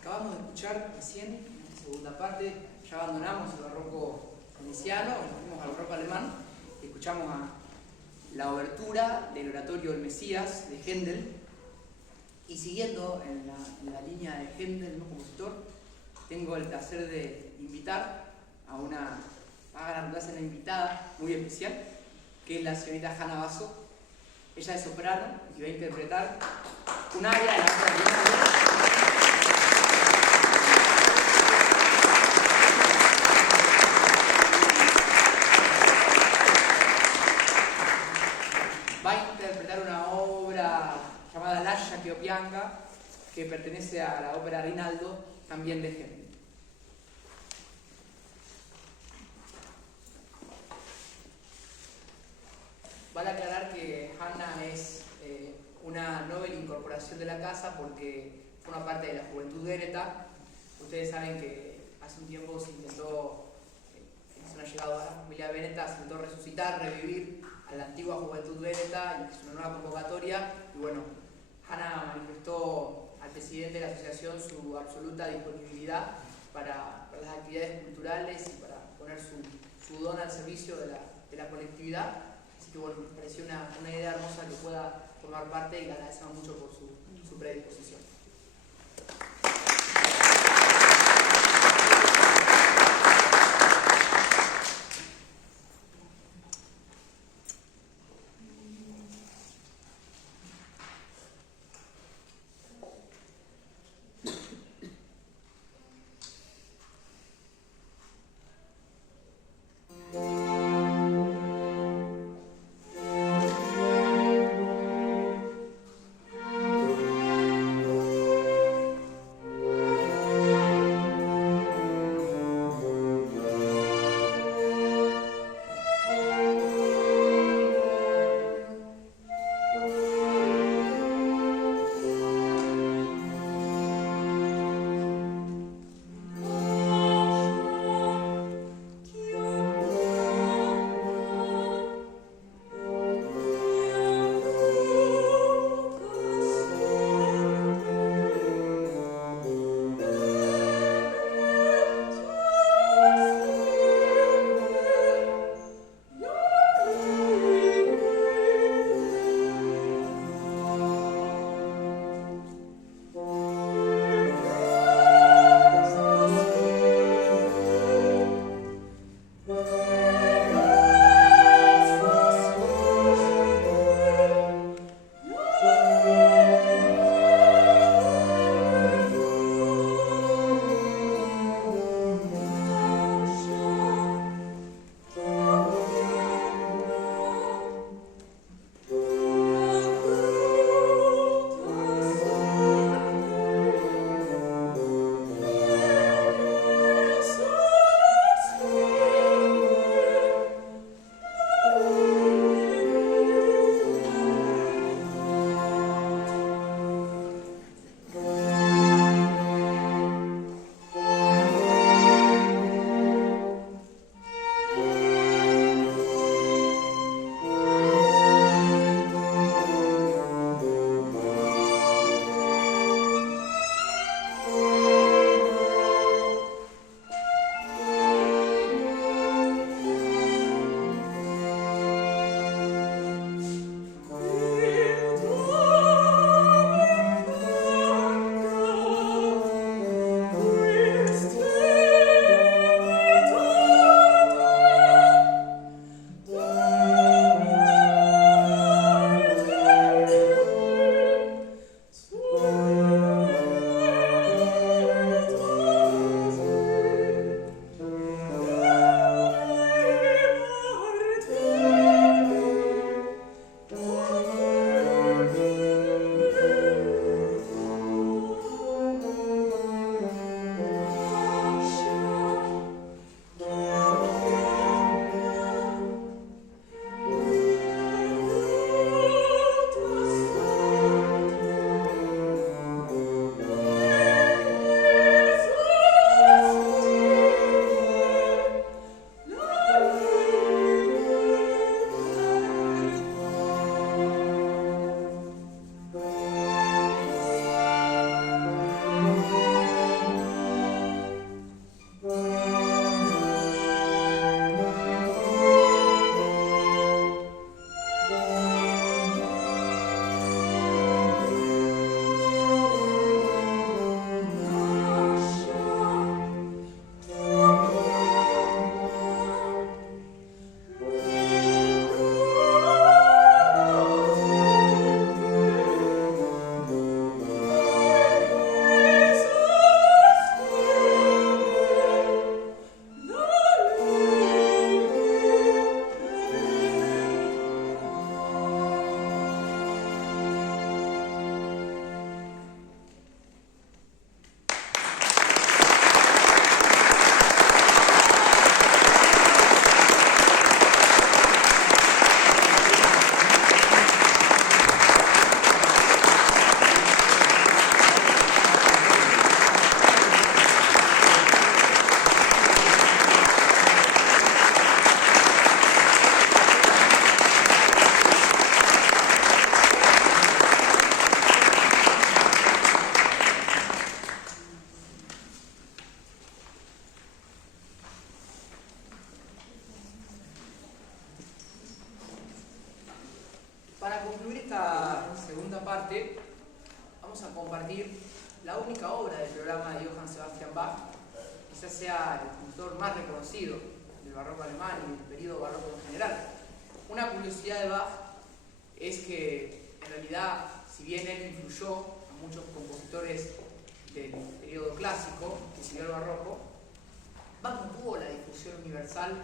Acabamos de escuchar recién, en la segunda parte, ya abandonamos el barroco veneciano, nos fuimos al barroco alemán y escuchamos la obertura del oratorio El Mesías de Händel. Y siguiendo en la línea de Händel, ¿no?, compositor, tengo el placer de invitar a una invitada muy especial, que es la señorita Hanna Basso. Ella es soprano y va a interpretar un aria de la ópera Rinaldo. Va a interpretar una obra llamada Lascia che pianga, que pertenece a la ópera Rinaldo, también de Händel. Vale aclarar que Hanna es una nueva incorporación de la casa porque forma parte de la Juventud Greta. Ustedes saben que hace un tiempo se intentó, quienes han llegado a la familia Veneta, se intentó resucitar, revivir a la antigua Juventud Veneta, y es una nueva convocatoria. Y bueno, Hanna manifestó al presidente de la asociación su absoluta disponibilidad para las actividades culturales y para poner su don al servicio de la colectividad. Así que bueno, me pareció una idea hermosa que pueda formar parte y le agradecemos mucho por su predisposición. vamos a compartir la única obra del programa de Johann Sebastian Bach, quizás sea el compositor más reconocido del barroco alemán y del periodo barroco en general. Una curiosidad de Bach es que, en realidad, si bien él influyó a muchos compositores del periodo clásico que siguió el barroco, Bach no tuvo la difusión universal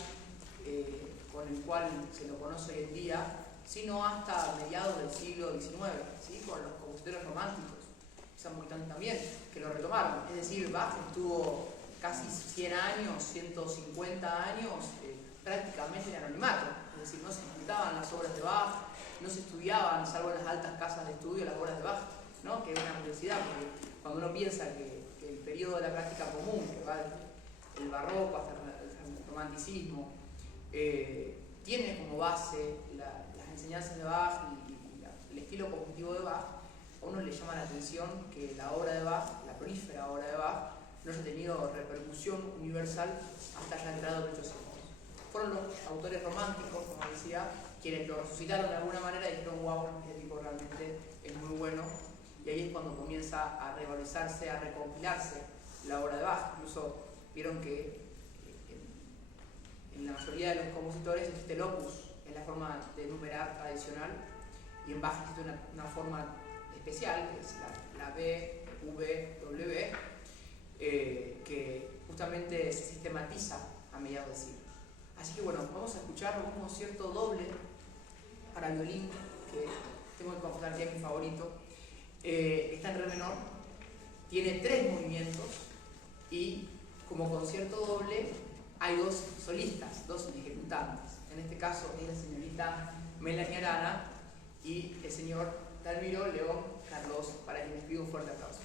con el cual se lo conoce hoy en día, sino hasta mediados del siglo XIX, ¿sí? Con los compositores románticos, San Multán también, que lo retomaron. Es decir, Bach estuvo casi 100 años, 150 años, prácticamente en anonimato. Es decir, no se disfrutaban las obras de Bach, no se estudiaban, salvo en las altas casas de estudio, las obras de Bach, ¿no? Que es una curiosidad, porque cuando uno piensa que el periodo de la práctica común, que va desde el barroco hasta el romanticismo, tiene como base las enseñanzas de Bach y el estilo cognitivo de Bach, a uno le llama la atención que la obra de Bach, la prolífera obra de Bach, no haya tenido repercusión universal hasta ya entrado en muchos siglos. Fueron los autores románticos, como decía, quienes lo resucitaron de alguna manera y dijeron: wow, este tipo realmente es muy bueno. Y ahí es cuando comienza a revalorizarse, a recompilarse la obra de Bach. Incluso vieron que en la mayoría de los compositores existe el opus, es la forma de numerar tradicional, y en Bach existe una forma especial, que es la BWV, que justamente se sistematiza a mediados del siglo. Así que bueno, vamos a escuchar un concierto doble para violín, que tengo que confesar que es mi favorito. Está en re menor, tiene 3 movimientos y como concierto doble hay 2 solistas, 2 ejecutantes. En este caso es la señorita Melanie Arana y el señor Dalmiro León Carlos, para quien les pido un fuerte aplauso.